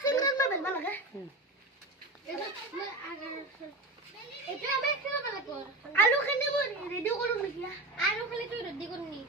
single মে বেলবা লাগে এটা আমি খেলা লাগব আলু খানি রেডি করুম নাকি আলু খালি তুই রেডি করনি